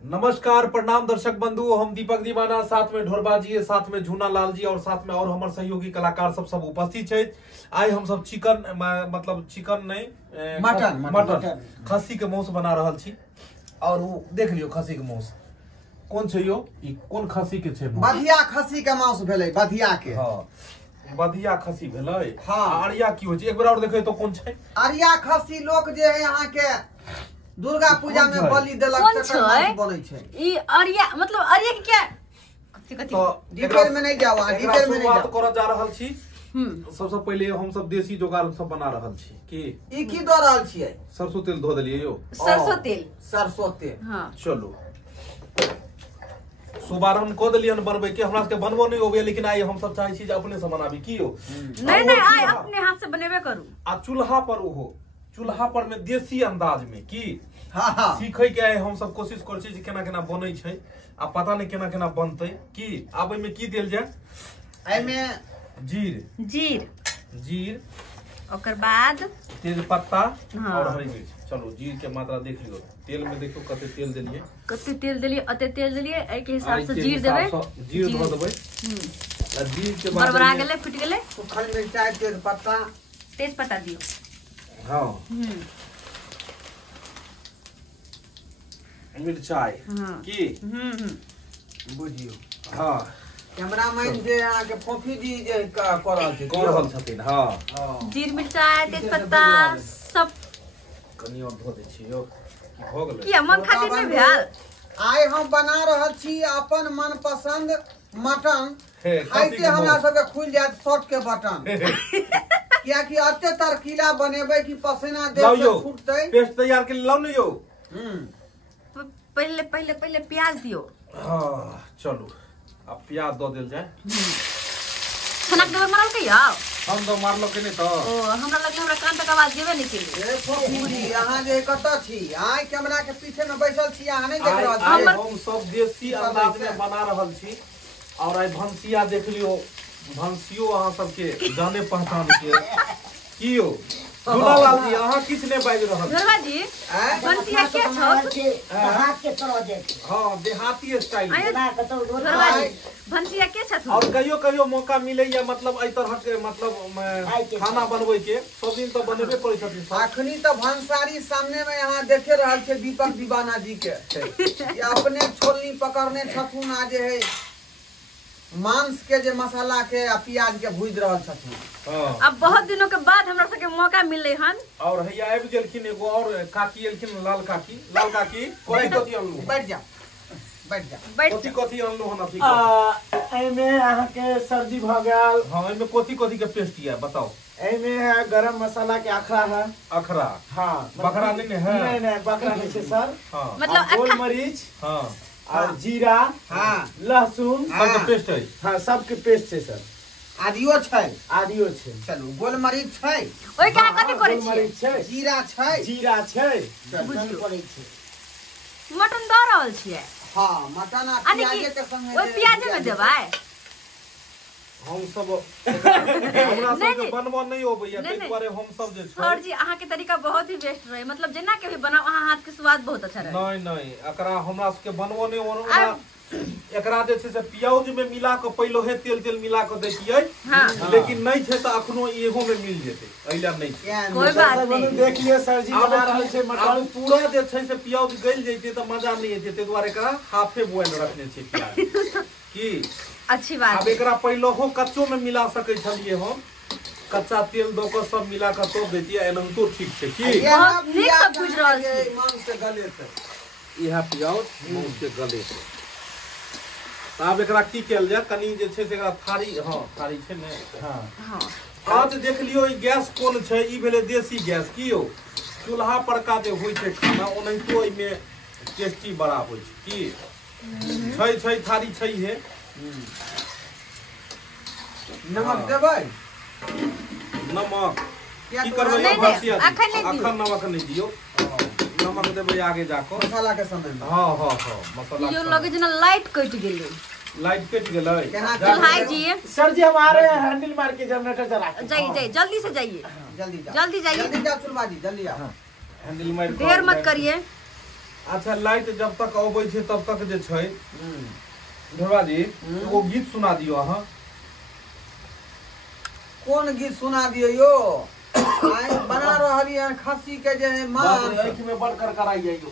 नमस्कार प्रणाम दर्शक बंधु, हम दीपक दीवाना, साथ में ढोरबा जी, साथ में झूना लाल जी और साथ में और हमारे सहयोगी कलाकार सब उपस्थित है। आज हम सब चिकन मतलब चिकन नहीं मटन खस्सी के मांस बना रहा छी। और वो देख लियो खस्सी के मांस कौन छै यो, ई कौन खस्सी के छै? बधिया खस्सी के मांस भेलै, बधिया के। हां बधिया खस्सी भेलै। हां आरिया की होय छै? एक बार और देखै तो कौन छै? आरिया खस्सी लोग जे है यहाँ के दुर्गा पूजा में बलि देलक तकर मांस बनै छै। ई आरिया मतलब आरिया के क्या कथि कथि तो डिटेल में नहीं जाओ, डिटेल में नहीं बात जाओ। करऽ जा रहल छी। सबसे पहले हम सब देसी जुगाड़ सब बना रहल छी। ई की दऽ रहल छियै? सरसों तेल धो देलिए यो। सरसों तेल। हां चलो शुभारंभ कऽ देलिए बनबै के। हमरा के बनबो नहीं होबे, लेकिन आइ हम सब चाहै छी जे अपने से बनाबी की हो। नहीं आइ अपने हाथ से बनेबे करू। आ चूल्हा पर ओहो चूल्हा पर में देसी अंदाज में की हां सीखै के हम सब कोशिश करै छी जे केना केना बनै छै। आ पता नहीं केना केना बनतै की। आबै में की देल जाय? एहि में जीर ओकर बाद तेज पत्ता हाँ। और हरी मिर्च। चलो जीर के मात्रा देख लियो। तेल में देखो कते तेल देलिए, अते तेल देलिए। ए के हिसाब से जीर देबै, जीर धो देबै। आ जीर के बाद बरबरा गेलै, फुट गेलै। सूखल मिरचाई, तेज पत्ता दियो। हां मिरचाई की बुझियो। हां कैमरामैन जे अहाँ के फोफी जी जे कर रहल छथिन। हां जीर मिरचाई तेज पत्ता सब कनी और धो दै छी यो। हो गेलै की मन खातिर नहीं भेल। आइ हम बना रहल छी अपन मनपसंद मटन। खाइते के हमरा सबके खुल जायत शॉर्ट के बटन। किया कि अते तरकीला बनेबै कि पसीना देह से छूटतै। पेस्ट तैयार के लाओ न यो। पहले प्याज दियो। हां चलो अब प्याज दो देल जाय। छनक देबै मारल के यार। हम तो मारलो के नहीं तो। ओ हमरा लगले हमरा कान तक आवाज जेबे नहीं केले। ए फोफी अहाँ जे कतऽ छी? आइ कैमरा के पीछे में बैठल छी, अहाँ नहीं देख रहल छी। हम सब देसी अंदाज में बना रहल छी। और आई भंसिया देख लियो, भंसियो अहाँ सबके जाने पहचान के की हो। झूला लाल जी अहाँ किछ ने बाज रहल झरवा जी भंसिया के छ हाथ के तरह दे। हां देहाती स्टाइल बना के तो झरवा जी भंसिया के छ। और कहियो मौका मिले या मतलब ए तरह के मतलब खाना बनबै के सब दिन तो बनेबे पड़ै छथिन। अखनी तो भंसारी सामने में यहाँ देखे रहल छे दीपक दीवाना जी के ये अपने छोलनी पकड़ने छथुन। आ जे है मांस के जे मसाला के आ प्याज के भूज रहल छथुन। अब बहुत दिनों के बाद हमरा सबके मौका मिलले हन। और हैया आबि गेलखिन एगो और काकी एलखिन, लाल काकी कथि अनलु? बैठ जा कथि अनलु हन? अथी एमे अहाँ के सब्जी भ गेल। हां एमे कथि के पेस्ट या बताओ? एमे है गरम मसाला के अखरा है। अखरा? हां बकरा नहीं है? नहीं बकरा नहीं है सर। हां मतलब गोल मरीच हां और जीरा हां लहसुन सब पेस्ट है। हां सब के पेस्ट है सर। आदियो छै। चलू गोल मरीच छै। ओइ का कथि करै छी? जीरा छै। बुझियो पड़ै छै। मटन द रहल छियै। हां मटन आ प्याज के संगे। ओइ प्याज में देबै? हम सब हमरा सब के बनबो नहीं होबैया, तै दुआरे हम सब जे छै। सर जी अहाँ के तरीका बहुत ही बेस्ट रहे, मतलब जेना के भी बनाओ अहाँ हाथ के स्वाद बहुत अच्छा रहे। नहीं एकरा हमरा सब के बनबो नहीं ओना। एकरा जे छै से प्याज में मिला के पहिले हे तेल मिला के दैतियै। लेकिन नहीं छै त अखनो एहो में मिल जेतै, एला नहीं कोई बात नहीं। देख लियो सर जी बना रहल छै मटन पूरा जे छै से प्याज गल जैते त मजा नहीं एते, तै दुआरे एकरा हाफे बॉयल रखने छै प्याज की। अच्छी बात। अब एकरा पहिले हो कच्चो में मिला सकै छलिए हम। कच्चा तेल दो के सब मिला के तो देतियै, एनम तो ठीक छै की। बहुत नीक से बुझ रहल छी। मांस के गले से इहा प्याज मांस के गले से। अब एकरा की कैल जाय? कनी जे छै से एकरा थारी थारी छै ने। हां आज देख लियो ई गैस कोन छै? ई भेले देसी गैस की हो। चूल्हा पर का जे होय छै खाना ओनहितो ई में टेस्टी बड़ा होय छै की। छै थारी छै हे। नमक देबै? नमक की करबै? अखन नमक नहीं दियो। नमक देबै आगे जाको मसाला के समय में। हां मसाला यो लगे जना लाइट कट गेलै। लाइट कट गेलै। चल जी सर जी हमारे हैंडल मार के जनरेटर जला के जाइए जल्दी से जाइए। जल्दी जाओ चुलबा जी, जल्दी जाओ। हैंडल मार देर मत करिए। अच्छा लाइट जब तक अबै छै तब तक जे छै ढोलबा जी एगो गीत सुना दियो अहाँ। कौन गीत सुना दियो यो? आइ बना रहली है खस्सी के जे मांस। आँख में बड़ करकराई यो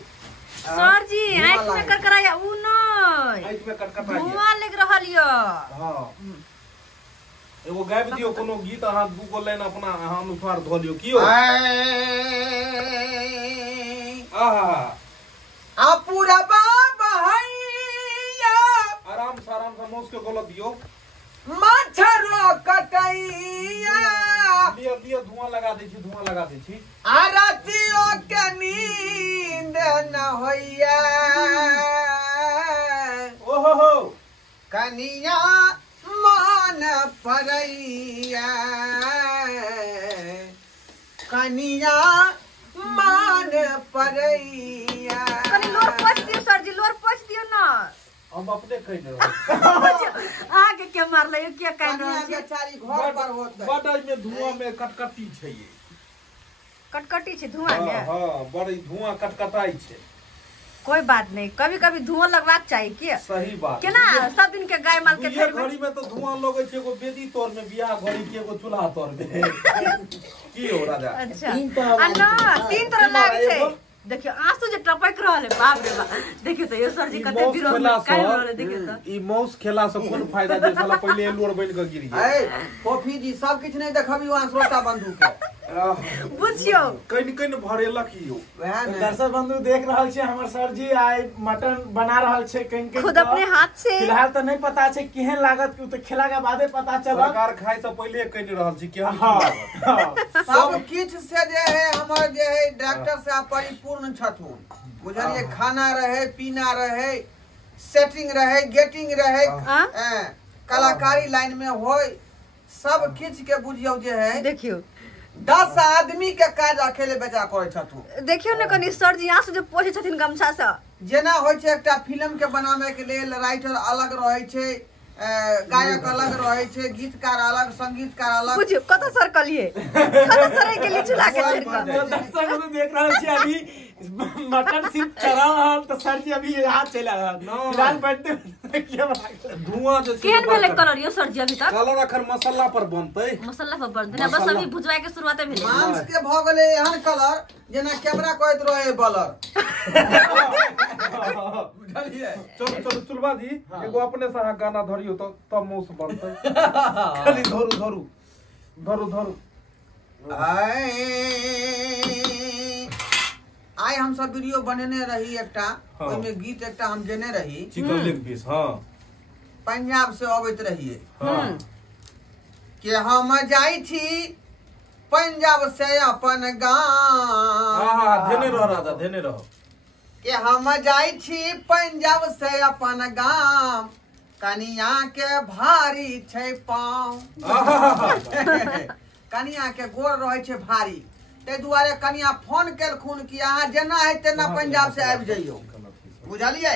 सर जी आँख में करकराया उ नहीं, आँख में करकराई धुआं लग रहल यो। हां एगो गाबि दियो कोनो गीत अहाँ दू गो लाइन अपना अहाँ अनुसार धो लियो कियो। आहा आ पूरा बाबा हैया आराम से मौस के गलत दियो। मच्छरो कटैया दियो दियो धुआं लगा दै छी। आ रातियों के नींद न होइया ओहो हो कनिया मान परैया कनिया मान परैया। कनी लोर पोछ दियो सर जी, लोर पोछ दियो ना। हम अपने कह रहे आगे के मार ले क्या कह कनिया रहल छी? बेचारी घर पर होत बड़ में धुआं में कटकटी छै ये। कटकटी छै धुआं में। हां बड़ धुआं कटकटाई छै। कोई बात नहीं, कभी कभी धुआं लगवाक चाहिए कि सही बात केना सब दिन के गाय माल के ये घड़ी में तो धुआं लगे छै एगो बेदी तौर में बियाह घड़ी के एगो चूल्हा तौर में की हो राजा। अच्छा तीन तरह आ ना तीन तरह लाग छै। देखियो आंसू जे टपक रहल है, बाप रे बाप। देखियो तो ये सर जी कते विरोध में काहे रहल है। देखियो तो ई मौस खेला से कोन फायदा जे साला पहले एलोर बन के गिर गया। ए फोफी जी सब किछ नहीं देखबी वहां श्रोता बंधु के बुझियो कइन भरेलक यो। वह ने दर्शक बंधु देख रहल छै हमर सर जी आइ मटन बना रहल छै कहीं खुद अपने हाथ से। फिलहाल तो नहीं पता छै केहन लागत कि तो खेला के बादे पता चलत। सरकार खाए से पहले कइन रहल छी केहन हां सब किछ से जे है हमर जे है डॉक्टर साहब परिपूर्ण छथुन। बुझलिए खाना रहे पीना रहे सेटिंग रहे गेटिंग रहे कलाकारी लाइन में होय सब किछ के बुझियो जे है। देखियो 10 आदमी के काज अकेले बेचा करे छथुन। देखियो ने कनी सर जी आंसू जे पोछे छथिन गमछा से। जेना होय छै एकटा फिल्म के बनावे के लेल राइटर अलग रहे छै, गायक अलग रहे छै, गीतकार अलग, संगीतकार अलग। बुझियो कत सर कलिए कत सर के लिए चुला के चढ़ के। दर्शक बंधु देख रहल छी अभी मटन सिर्फ चढ़ा रहल तो सर जी अभी हाथ चला रहल। फिलहाल बैठते धुआं जे केहन भेले कलर यो सर जी अभी तक? कलर अखन मसाला पर बनतै। मसाला पर बनतै ना, बस अभी भुजवाए के शुरुआते भेले। मांस के भ गेले एहन कलर जेना कैमरा कहैत रहे बलर। बुझलिए चलो चुलबा जी एगो अपने से गाना धरियो तो तब मौस बनतै। खाली धरू आइ हम सब वीडियो बनेने रही एकटा, ओइ में गीत एकटा हम देने रही चिकन लेग पीस। हां पंजाब से अबैत रहिए हां कि हम जाई छी पंजाब से अपन गांव। हां देने रह राजा देने रह कि हम जाई छी पंजाब से अपन गांव कनिया के भारी छै पाँव। कनिया के गोर रहे छै भारी, ते दुआरे कनिया फोन केलखुन कि अहाँ जेना है तेना पंजाब से आबि जइयो। बुझलिए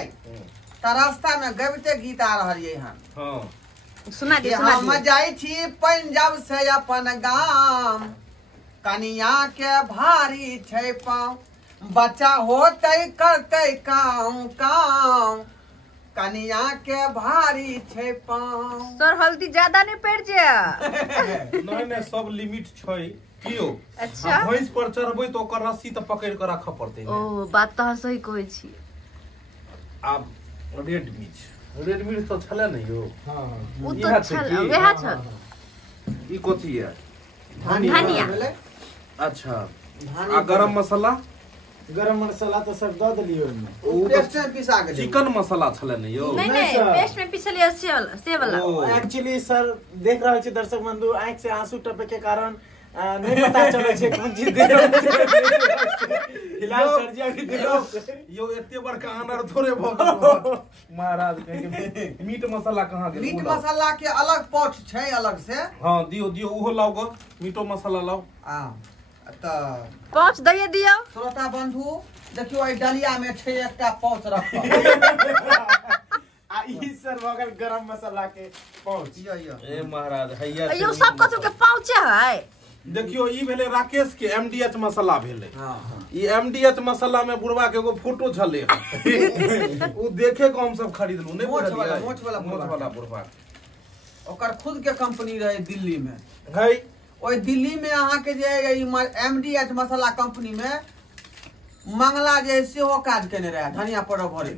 त रास्ता में गबिते गीत आ रहलिए हन। हां सुना कि दे हम जाई छी पंजाब से अपन गांव कनिया के भारी छै पाँव। बच्चा होते करते काम कनिया के भारी छै पाँव। सर हल्दी ज्यादा नहीं पड़ जा। नहीं सब लिमिट छै कियो। अच्छा भैंस पर चढ़बै तो ओकर रस्सी त पकड़ के राखऽ पड़तै। ओ बात तो सही कहै छी। आब रेड मिर्च तो छले नहीं यो। हां उ तो छल वेहा छल। ई कोथी है? धनिया। अच्छा आ गरम मसाला तो सब दे देलियो ओइमे। उ पेस्ट में पिसा गेलै। चिकन मसाला छले नहीं यो। नहीं सर। पेस्ट में पिसलिए से वाला। एक्चुअली सर देख रहल छी दर्शक बंधु आंख से आंसू टपके के कारण नहीं पता चले छै कोन चीज दे रहल छै। फिलहाल सर जी अभी देखो यो एते बड़का आनर थोड़े भ गेल महाराज कहे मीट मसाला कहां गेल? मीट मसाला के अलग पौच छै अलग से। हां दियो उहो लाओ ग मीटो मसाला लाओ। त पाँच दइए दियो श्रोता बंधु देखियो ए डलिया में छै एकटा पौच रखल। आ ई सर भगल गरम मसाला के पहुंच। यो ए महाराज हैया यो सब कथु के पाउचे है। देखियो ई भेले राकेश के MDH मसाला भेले। हाँ ई MDH मसाला में बुढ़वा के एगो फोटो छले उ देखे को हम सब खरीदलू नहीं मोछ वाला बुढ़वा ओकर खुद के कंपनी रहे दिल्ली में है। ओई दिल्ली में अहाँ के जे MDH मसाला कंपनी में मंगला जे सेहो काज केने रहे धनिया पाउडर भरे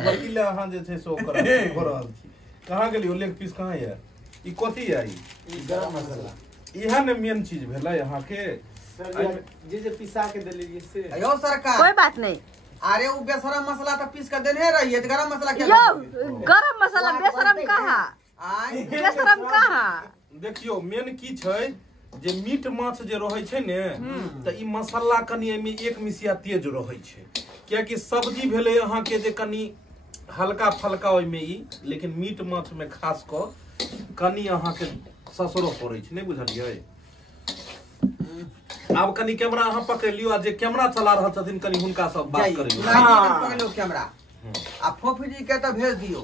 वकील अहाँ जे छै सो कर रहल छी। कहाँ गेलियो लेग पीस कहाँ है ई कथी है ई गरम मसाला इहा ने मेन चीज भेलै यहाँ के जे पिसा के देलिए से। यो सरकार कोई बात नहीं। अरे वो बेशरम मसाला तो पीस कर देने रही है गरम मसाला क्या यो गरम मसाला बेशरम कहाँ आय बेशरम कहाँ। देखियो मेन की छै जे मीट माछ जे रहै छै ने त ई मसाला कनी एमे एक मिसिया तेज रहै छै कियाकि सब्जी भेलै अहाँ के जे कनी हल्का फल्का ओइ में ई लेकिन मीट माछ में खास क कनी अहाँ के ससुरो पड़ै छै नहीं बुझलियै। अब कनी कैमरा अहाँ पकड़ लियो आ जे कैमरा चला रहल छथिन कनी हुनका सब बात करियो। पकड़ो कैमरा आ फोफड़ी के तो भेज दियो।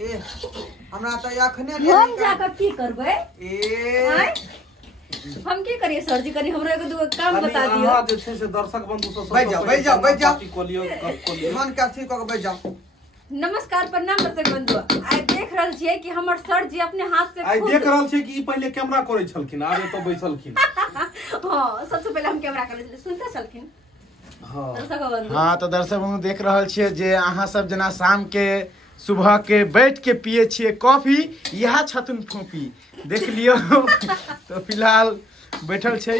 ए हमरा तो अखने हम जाकर की करबै ए हम की करिए सर जी कनी हमरो एगो दूगो काम बता दियो। अहाँ जे छै से दर्शक बंधु सब बैठ जाओ कोलियो मन का ठीक क बैठ जाओ। नमस्कार प्रणाम दर्शक बंधु आइ देख रहल छियै कि हमर सर जी अपने हाथ से आइ देख रहल छियै कि ई पहले कैमरा करै छलखिन आगे तो बैसलखिन। हां सबसे पहले हम कैमरा करै छलियै सुनते छलखिन। हां दर्शक बंधु हाँ तो दर्शक बंधु देख रहल छियै जे अहाँ सब जना शाम के सुबह के बैठ के पिए छियै कॉफी यह छथुन फोफी देख लियो तो फिलहाल बैठल छै।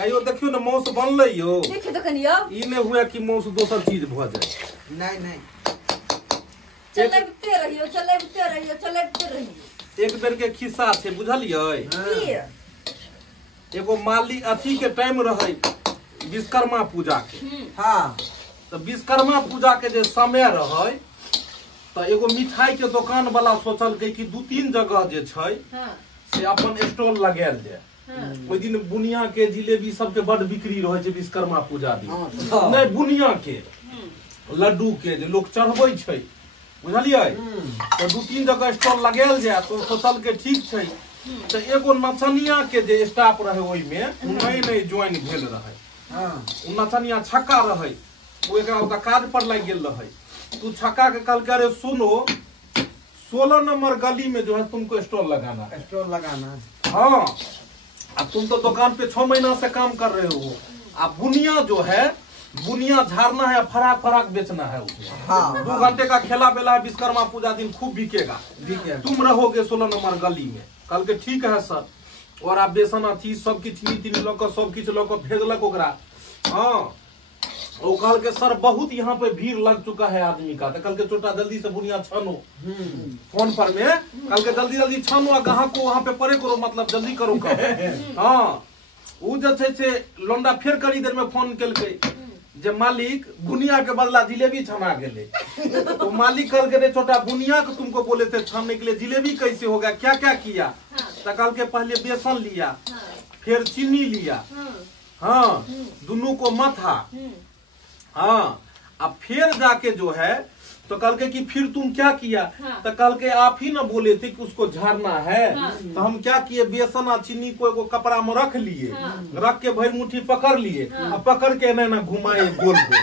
आइयो देखियो न मौस बनलै यो देखियो तो कनियो ई ने हुए कि मौस दोसर चीज भ जाय। नहीं चलैबते रहियो एक बेर के खिस्सा छै बुझलियै। एगो माली अथी के टाइम रहे विश्वकर्मा पूजा के। हाँ तो विश्वकर्मा पूजा के जे समय रहे तो एगो मिठाई के दुकान वाला सोचल कि 2-3 जगह जे छै से अपन स्टॉल लगायल जाय। ओइ दिन बुनिया के जिलेबी सबके बड़ बिक्री रहे छै विश्वकर्मा पूजा दिन। नहीं बुनिया के लड्डू के जे लोग चढ़बै छै बुझलियै तो 2-3 जगह स्टॉल लगायल जाय तो सोचल के ठीक छै। तो एगो नचनिया के जे स्टाफ रहे ओइ में नई ज्वाइन भेल रहे। उ नचनिया छक्का रहे वो एकरा ओता काज पर लग गेल रहे। तू छक्का के कल करे सुनो 16 नंबर गली में जो है तुमको स्टॉल लगाना है। हाँ अब तुम तो दुकान पे 6 महीना से काम कर रहे हो। अब बुनिया जो है बुनिया झाड़ना है फराक बेचना है उसमें। हाँ, 2 घंटे का खेला बेला है विश्वकर्मा पूजा दिन खूब बिकेगा। तुम रहोगे 16 नंबर गली में। कल के ठीक है सर और आप बेसन अथी सब किछ नीति लोक सब किछ लोक भेजलक ओकरा। हाँ वो कल के सर बहुत यहाँ पे भीड़ लग चुका है आदमी का। तो कल के छोटा जल्दी से बुनिया छानो फोन पर में कल के जल्दी छानो ग्राहक को वहाँ पे परे करो मतलब जल्दी करो कब। हाँ वो जे से लोंडा फिर करी देर में फोन कल जे मालिक बुनिया के बदला जिलेबी छना गेले। तो मालिक कल के छोटा बुनिया को तुमको बोले थे छानने के लिए जिलेबी कैसे होगा क्या क्या किया। तो कल के पहले बेसन लिया फिर चीनी लिया। हाँ दोनों को मथा। हाँ अब फिर जाके जो है तो कल के कि फिर तुम क्या किया। तो कल के आप ही ना बोले थे कि उसको झाड़ना है। तो हम क्या किए बेसन और चीनी को एगो कपड़ा में रख लिए। रख के भर मुट्ठी पकड़ लिए और पकड़ के ना घुमाए गोल गोल।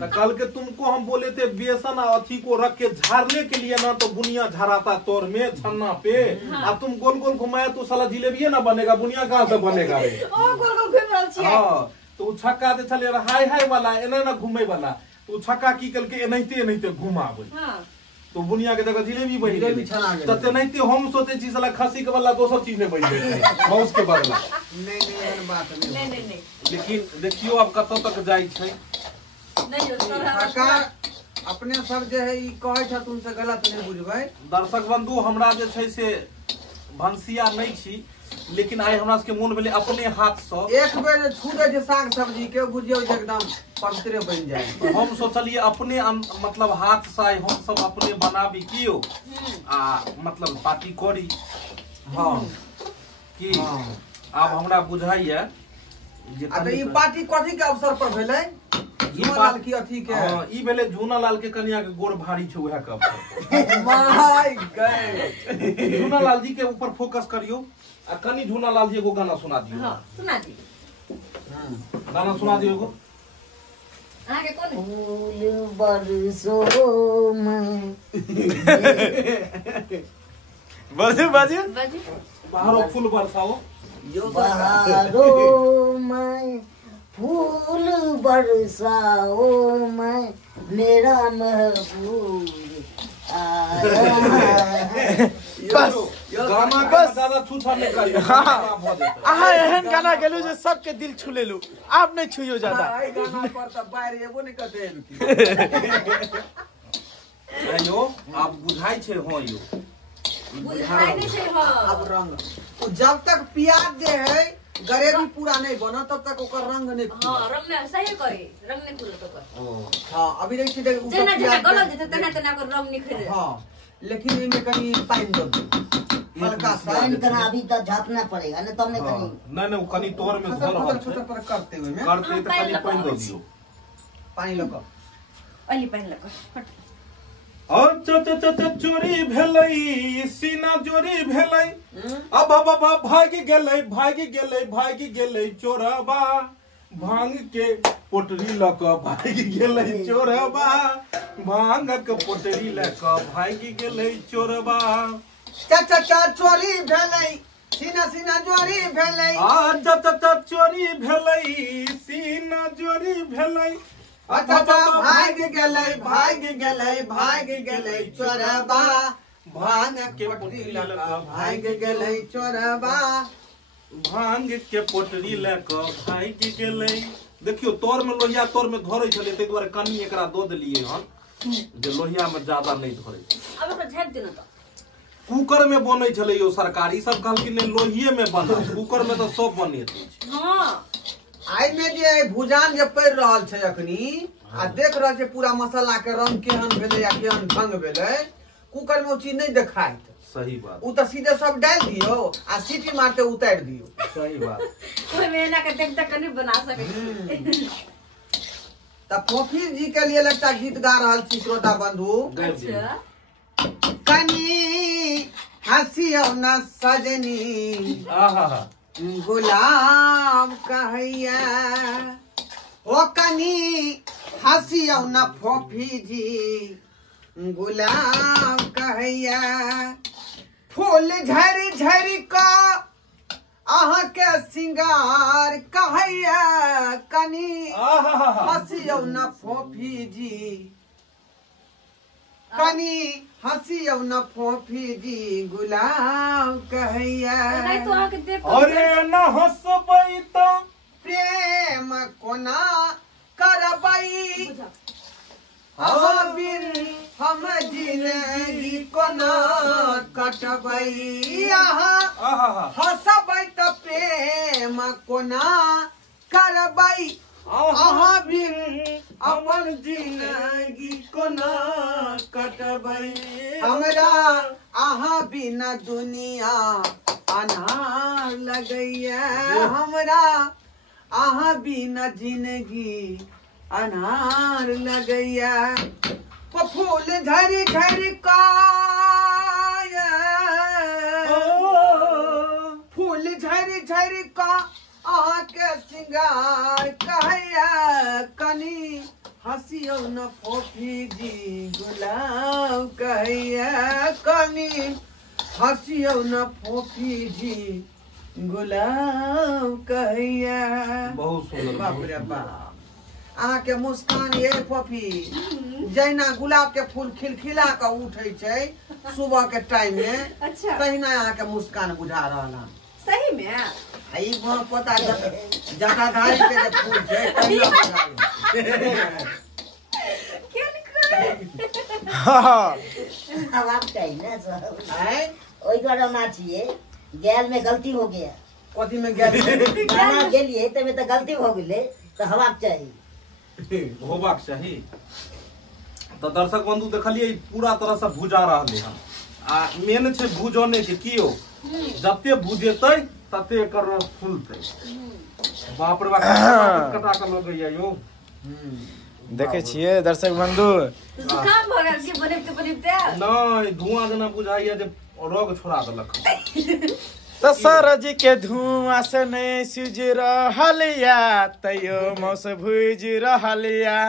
तो कल के तुमको हम बोले थे बेसन और अथी को रख के झाड़ने के लिए ना तो बुनिया झाड़ाता तोर में छन्ना पे। अब तुम गोल गोल घुमाया तो साला जिलेबी ना बनेगा बुनिया कहाँ से बनेगा रे। हाँ तो छक्का दे चले हाय वाला एना ना घूमे वाला तो छक्का की कल के एनाहिते घुमाबे। तो बुनिया के जगह जिलेबी बन गेलै। त तेनाहिते हम सोचे छी साला खसी के वाला दोसर चीज में बन जेतै मौस के बदला। नहीं बात नहीं। लेकिन देखियो अब कतौ तक जाई छै। सरकार अपने सब जे है ई कहै छ तुमसे गलत नहीं बुझबै। दर्शक बंधु हमरा जे छै से भंसिया नहीं छी लेकिन आइ हमरा के मोन भेले अपने हाथ से एक बेर छू दे छै साग सब्जी के बुझियो जे एकदम पवित्र बन जाए। तो हम सोचलिए अपने मतलब हाथ से हम सब अपने बनाबी कियो आ मतलब पार्टी करी। हाँ कि अब हमरा बुझाइए जे ई पार्टी कथी के अवसर पर भेलै झूनालाल की अथी के। हां ई भेले झूनालाल के कन्या के गोर भारी छै उहे के अवसर पर। माय गॉड झूनालाल जी के ऊपर फोकस करियो आ कनी झूना लाल जी एगो गाना सुना दियो। हां सुना दी। गाना सुना दियो एगो। आगे कौन फूल बरसो में बाजू बाजू बाजी बाहरों फूल बरसाओ। बहारों में फूल बरसाओ में मेरा महबूब आया बस गाना बस। का ज्यादा छूछा नहीं करियो। अहाँ एहन गाना गेलू जे सबके दिल छू लेलू। आप नहीं छुइयो ज्यादा। आई गाना पर त बाहर एबो नहीं करते आयो आप बुझाई छे हो यो। बुझाई नहीं छै हां। अब रंग जब तक प्याज जे है ग्रेवी पूरा नहीं बना तब तक ओकर रंग नहीं हां रंग में सही करी रंग नहीं खुले तो कर। हां अभी नहीं छी देख जेना जेना गलत जेते तना तना कर रंग निखरे। हां लेकिन इनमें कहीं पानी दो हल्का सा पानी करना अभी तक झापना पड़ेगा नहीं तो हमने कहीं नहीं नहीं कनी तोर में छोटा घर हो छोटा पर करते हुए में करते तो कनी पानी दो दियो। पानी लगा अली पहन लग चोरी भेलै सीना चोरी भेलै अब भागी गेलै चोरबा भांग के पोटरी ल क भागी गेलै चोरबा भांग के पोटरी ल क भागी गेलै चोरबा। चोरी भेलै सीना सीना चोरी भेलै चोरी भेलै सीना चोरी भेलै भाग गेलै चोरबा भांग के पोटरी लगा भाग गेलै चोरबा भांग के पोटरी ल क भाग गेलै। देखियो तोर में लोहिया तोर में धरै छले तै दुआरे कनी एकरा दो देलिए हन जे लोहिया में ज्यादा नहीं धरै। अब ओकरा झाप देना तो कुकर में बनै छले यो सरकारी सब कहलखिन ने लोहिये में बना कुकर में तो सब बनेत छै। हां आई में जे भुजान जे पड़ रहल छै अखनी आ देख रहल छै पूरा मसाला के रंग केहन भेलै या केहन ढंग भेलै कुकर में ओ चीज नहीं देखाइत। सही बात उ तो सीधे सब डाल दियो आ सीटी मारते उतार दियो। सही बात। कोई मेना के देख देख नहीं बना सके। त फोफी जी के लिए लगता गीत गा रहल छी श्रोता बंधु। अच्छा कनी हंसियो न सजनी आहा गुलाब कहैया ओ कनी हंसियो न फोफी जी गुलाब कहैया फूल झरि झरि का अहाँ के सिंगार कहैया कनी हंसियो न फोफी जी कनी हंसियो न फोफी जी गुलाब कहैया नहीं तो आके देख अरे न हंसबै त प्रेम कोना करबै अहाँ बिन हम जिंदगी कोना कटबै अहाँ हंसबै त प्रेम कोना करबै अहाँ बिन अपन जिंदगी कोना कटबै हमरा अहाँ बिन दुनिया अन्हार लगैया हमरा अहाँ बिन जिंदगी अन्हार लगैया फूल झरि झरि का फूल झरि झरि का अहाँ के सिंगार कहैया कनी हंसियो न फोफी जी गुलाब कहैया कनी हंसियो न फोफी जी गुलाब कहैया। बहुत सुंदर। बाप रे बाप अहाँ के मुस्कान ये फोफी जहिना गुलाब के फूल खिलखिला के उठे छै सुबह के टाइम में अच्छा तहिना अहाँ के मुस्कान बुझा रहल हन। सही में ई बहुत पता जटाधारी के जे फूल छै तहिना बुझा रहल। क्या करे अब आप चाहिए ना सब हैं वही द्वारा नाचिए गैल में गलती हो गया कथी में गेल गाना गेलिए तब तो गलती हो गई तो हवाक चाहिए होबाक चाही। तो दर्शक बंधु देखलिए पूरा तरह से भुजा रहले हन आ मेन छै भुजने के कियो जते भुजेतै तते एकर रस फूलतै। बाप रे बाप कटा के लगैया यो। देखे छिए दर्शक बंधु जुकाम भ गेल के बनैते नहीं धुआं जना बुझाइया जे रोग छोड़ा देलक। तो सरज के धुआं से नहीं सूझ रहल या तैयो मौस भुज रहल या।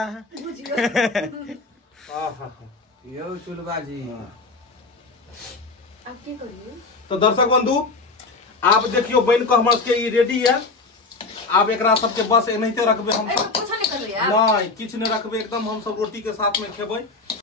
यो चुलबा जी अब की करिए? तो दर्शक बंधु आप देखियो बन के हमर के ई रेडी है। आप एकरा सबके बस एनाहिते रखबे हम सब। कुछ नहीं करबे यार। नहीं किछ नहीं रखबे एकदम हम सब रोटी के साथ में खेबै।